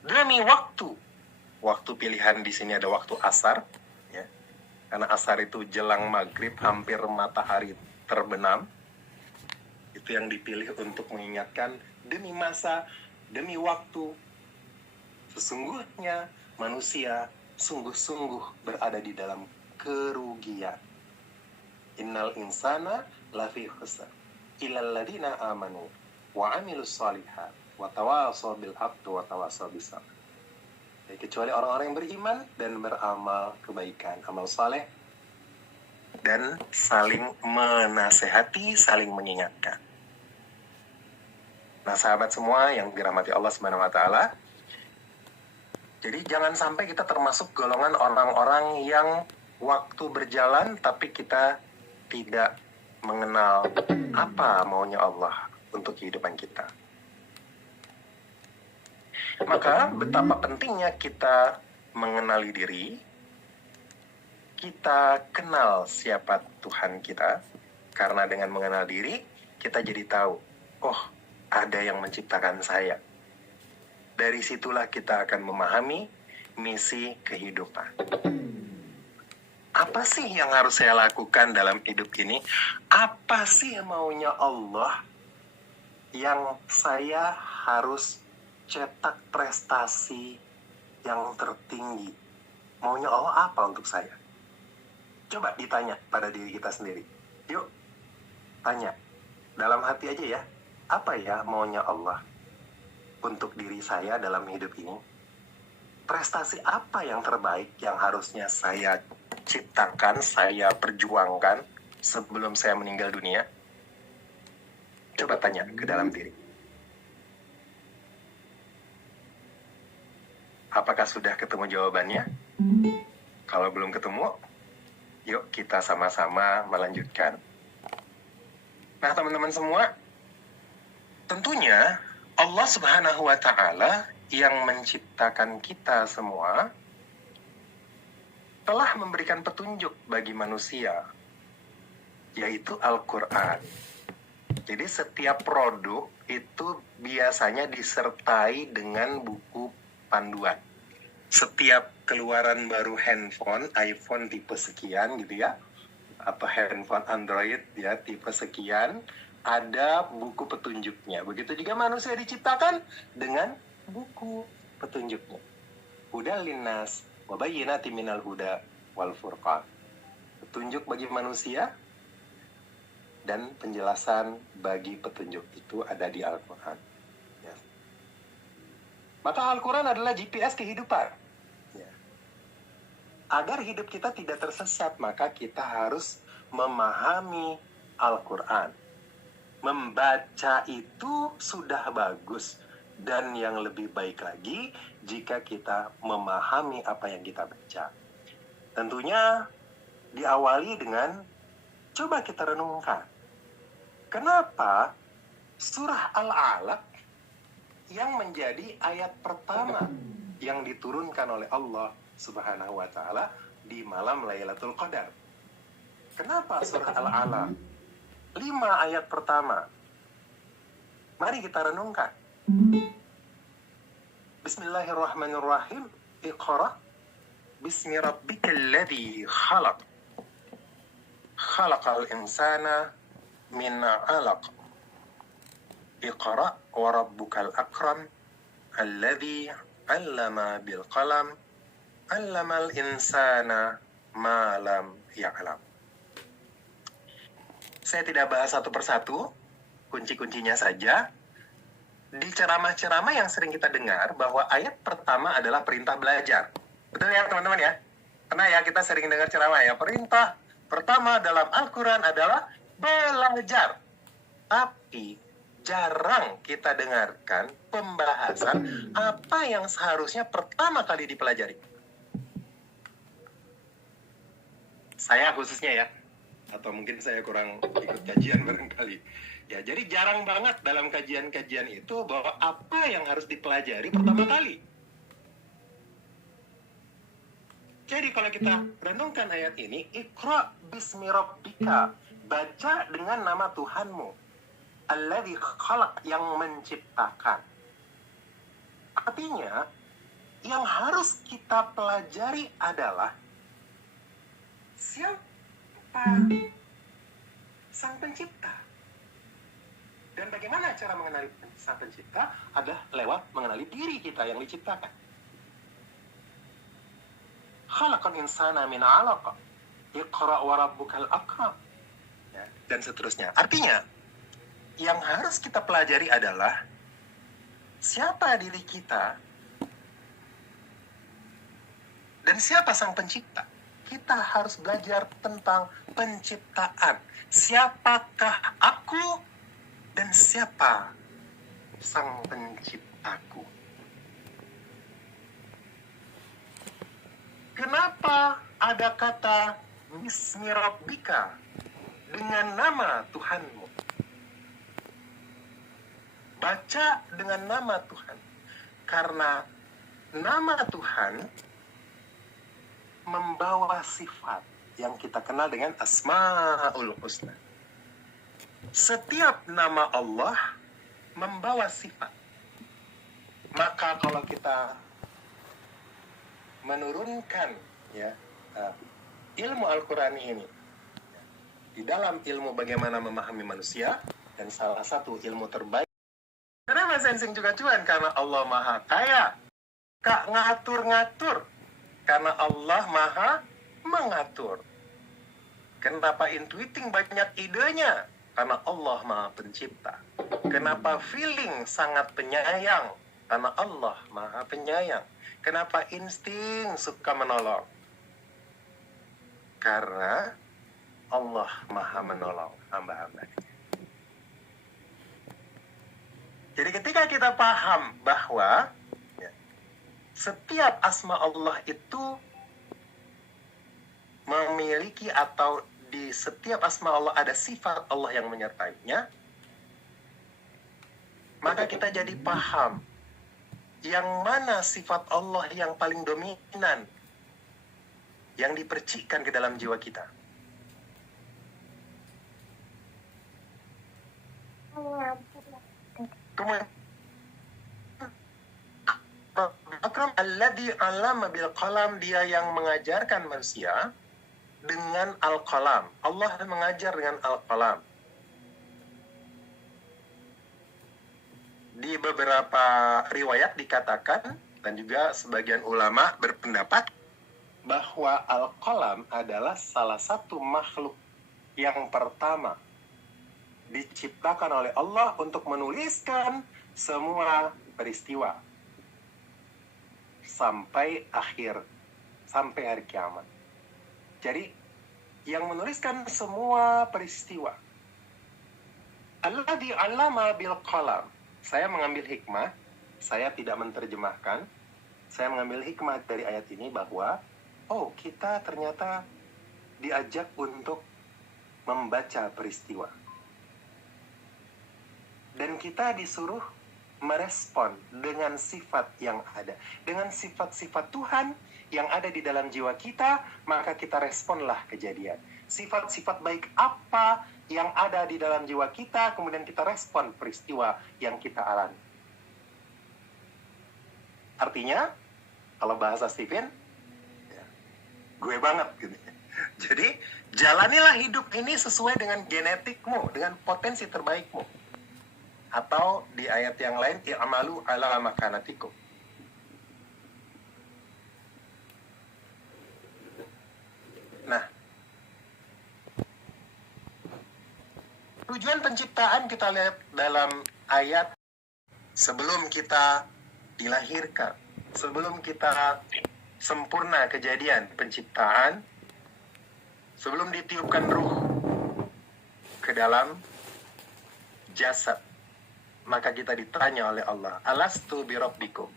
Demi waktu pilihan di sini ada waktu asar, ya. Karena asar itu jelang maghrib, hampir matahari terbenam. Itu yang dipilih untuk mengingatkan demi masa, demi waktu. Sesungguhnya manusia sungguh-sungguh berada di dalam kerugian. Innal insana lafi khusr illal ladina amanu wa amilus shalihat wa tawasaw bil haqqi wa tawasaw bis sabr. Kecuali orang-orang yang beriman dan beramal kebaikan, amal saleh, dan saling menasehati, saling mengingatkan. Nah, sahabat semua yang dirahmati Allah Subhanahu wa taala, jadi jangan sampai kita termasuk golongan orang-orang yang waktu berjalan tapi kita tidak mengenal apa maunya Allah untuk kehidupan kita. Maka betapa pentingnya kita mengenali diri, kita kenal siapa Tuhan kita, karena dengan mengenal diri, kita jadi tahu, oh, ada yang menciptakan saya. Dari situlah kita akan memahami misi kehidupan. Apa sih yang harus saya lakukan dalam hidup ini? Apa sih maunya Allah yang saya harus cetak prestasi yang tertinggi? Maunya Allah apa untuk saya? Coba ditanya pada diri kita sendiri. Yuk, tanya. Dalam hati aja ya. Apa ya maunya Allah untuk diri saya dalam hidup ini? Prestasi apa yang terbaik yang harusnya saya ciptakan, saya perjuangkan sebelum saya meninggal dunia? Coba tanya ke dalam diri. Apakah sudah ketemu jawabannya? Kalau belum ketemu, yuk kita sama-sama melanjutkan. Nah, teman-teman semua, tentunya Allah Subhanahu wa taala yang menciptakan kita semua telah memberikan petunjuk bagi manusia, yaitu Al-Quran. Jadi setiap produk itu biasanya disertai dengan buku panduan. Setiap keluaran baru handphone, iPhone tipe sekian gitu ya, atau handphone Android ya tipe sekian, ada buku petunjuknya. Begitu juga manusia diciptakan dengan buku petunjuknya. Hudal linnas wa bayyinatin minal huda wal furqan. Petunjuk bagi manusia dan penjelasan bagi petunjuk itu ada di Al-Quran. Ya. Maka Al-Quran adalah GPS kehidupan. Ya. Agar hidup kita tidak tersesat, maka kita harus memahami Al-Quran. Membaca itu sudah bagus, dan yang lebih baik lagi jika kita memahami apa yang kita baca. Tentunya diawali dengan coba kita renungkan. Kenapa surah Al-Alaq yang menjadi ayat pertama yang diturunkan oleh Allah Subhanahu wa taala di malam Lailatul Qadar? Kenapa surah Al-Alaq? 5 ayat pertama. Mari kita renungkan. Bismillahirrahmanirrahim. Iqra bismi rabbikal ladzi khalaq. Khalaqal insana min 'alaq. Iqra wa rabbukal akram alladzi 'allama bil qalam 'allamal insana ma lam ya'lam. Saya tidak bahas satu persatu, kunci-kuncinya saja. Di ceramah-ceramah yang sering kita dengar bahwa ayat pertama adalah perintah belajar. Betul ya teman-teman ya? Karena ya kita sering dengar ceramah ya, perintah pertama dalam Al-Quran adalah belajar. Tapi jarang kita dengarkan pembahasan apa yang seharusnya pertama kali dipelajari. Saya khususnya ya, atau mungkin saya kurang ikut kajian barangkali. Ya, jadi jarang banget dalam kajian-kajian itu bahwa apa yang harus dipelajari pertama kali. Jadi kalau kita renungkan ayat ini, Iqra bismi rabbika, baca dengan nama Tuhanmu. alladzi khalaq, yang menciptakan. Artinya, yang harus kita pelajari adalah siapa sang pencipta. Dan bagaimana cara mengenali sang pencipta adalah lewat mengenali diri kita yang diciptakan. Khalaqal insana min 'alaq. Iqra wa rabbukal akram. Ya, dan seterusnya. Artinya, yang harus kita pelajari adalah siapa diri kita dan siapa sang pencipta. Kita harus belajar tentang penciptaan. Siapakah aku dan siapa sang penciptaku? Kenapa ada kata Bismi Rabbika, dengan nama Tuhanmu? Baca dengan nama Tuhan. Karena nama Tuhan membawa sifat yang kita kenal dengan Asmaul Husna. Setiap nama Allah membawa sifat. Maka kalau kita menurunkan ilmu Al-Quran ini di dalam ilmu bagaimana memahami manusia, dan salah satu ilmu terbaik, kenapa sensing juga cuan? Karena Allah Maha Kaya. Kak ngatur-ngatur, karena Allah Maha mengatur. Kenapa intuiting banyak idenya? Karena Allah Maha Pencipta. Kenapa feeling sangat penyayang? Karena Allah Maha Penyayang. Kenapa insting suka menolong? Karena Allah Maha menolong hamba-hambanya. Jadi ketika kita paham bahwa setiap asma Allah itu memiliki, atau di setiap asma Allah ada sifat Allah yang menyertainya, maka kita jadi paham yang mana sifat Allah yang paling dominan yang dipercikkan ke dalam jiwa kita. Kemudian Akram alladzi 'allama bil qalam, dia yang mengajarkan manusia dengan al-qalam. Allah mengajar dengan al-qalam. Di beberapa riwayat dikatakan, dan juga sebagian ulama berpendapat, bahwa al-qalam adalah salah satu makhluk yang pertama diciptakan oleh Allah untuk menuliskan semua peristiwa sampai hari kiamat. Jadi yang menuliskan semua peristiwa, alladzi 'allama bil qalam. Saya mengambil hikmah, saya tidak menerjemahkan. Saya mengambil hikmah dari ayat ini bahwa kita ternyata diajak untuk membaca peristiwa. Dan kita disuruh merespon dengan sifat yang ada. Dengan sifat-sifat Tuhan yang ada di dalam jiwa kita, maka kita responlah kejadian. Sifat-sifat baik apa yang ada di dalam jiwa kita, kemudian kita respon peristiwa yang kita alami. Artinya, kalau bahasa Stephen, gue banget gitu. Jadi, jalanilah hidup ini sesuai dengan genetikmu, dengan potensi terbaikmu. Atau di ayat yang lain, i'malu ala makanatikum. Nah, tujuan penciptaan kita lihat dalam ayat sebelum kita dilahirkan, sebelum kita sempurna kejadian penciptaan, sebelum ditiupkan ruh ke dalam jasad, maka kita ditanya oleh Allah, alastu birabbikum,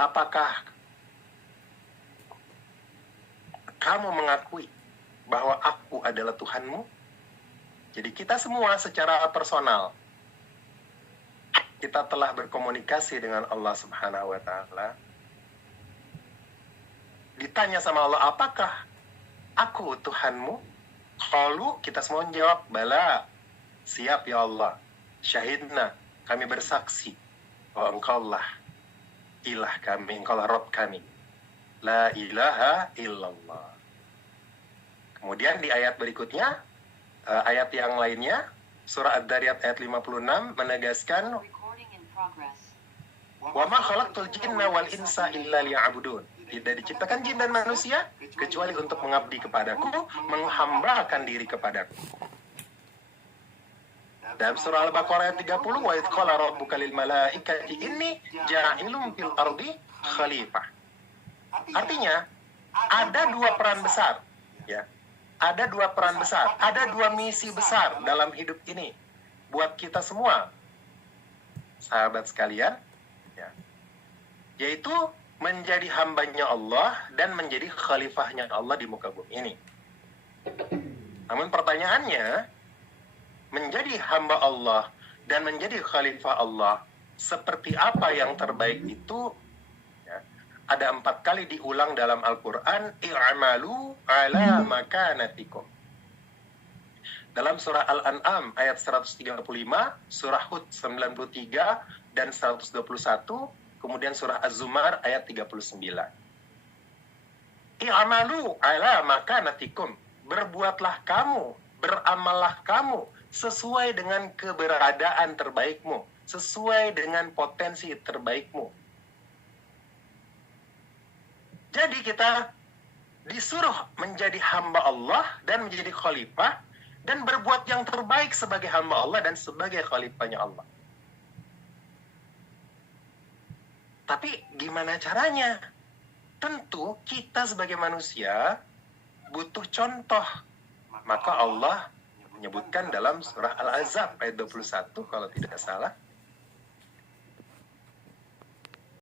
apakah kamu mengakui bahwa aku adalah Tuhanmu? Jadi kita semua secara personal, kita telah berkomunikasi dengan Allah Subhanahu wa Ta'ala. Ditanya sama Allah, apakah aku Tuhanmu? Qalu, kita semua menjawab, bala, siap ya Allah. Syahidna, kami bersaksi bahwa engkaulah ilah kami, engkaulah Rabb kami. La ilaha illallah. Kemudian di ayat berikutnya, ayat yang lainnya, surah Ad-Dariyat ayat 56 menegaskan wa ma khalaqtul jinna wal insa illa liya'budun. Tidak diciptakan jin dan manusia kecuali untuk mengabdi kepadaku, menghambakan diri kepadaku. Dalam surah Al-Baqarah ayat 30, wa idh qala rabbuka lil malaikati inni ja'ilun fil ardi khalifah. Artinya ada dua peran besar, ya. Ada dua peran besar, ada dua misi besar dalam hidup ini buat kita semua, sahabat sekalian, ya. Yaitu menjadi hambanya Allah dan menjadi khalifahnya Allah di muka bumi ini. Namun pertanyaannya, menjadi hamba Allah dan menjadi khalifah Allah seperti apa yang terbaik itu? Ya, ada 4 kali diulang dalam Al-Quran, i'malu ala makanatikum. Dalam surah Al-An'am ayat 135, surah Hud 93 dan 121, kemudian surah Az-Zumar ayat 39. I'malu ala makanatikum. Berbuatlah kamu, beramallah kamu sesuai dengan keberadaan terbaikmu, sesuai dengan potensi terbaikmu. Jadi kita disuruh menjadi hamba Allah dan menjadi khalifah dan berbuat yang terbaik sebagai hamba Allah dan sebagai khalifahnya Allah. Tapi gimana caranya? Tentu kita sebagai manusia butuh contoh. Maka Allah menyebutkan dalam surah Al-Ahzab ayat 21 kalau tidak salah,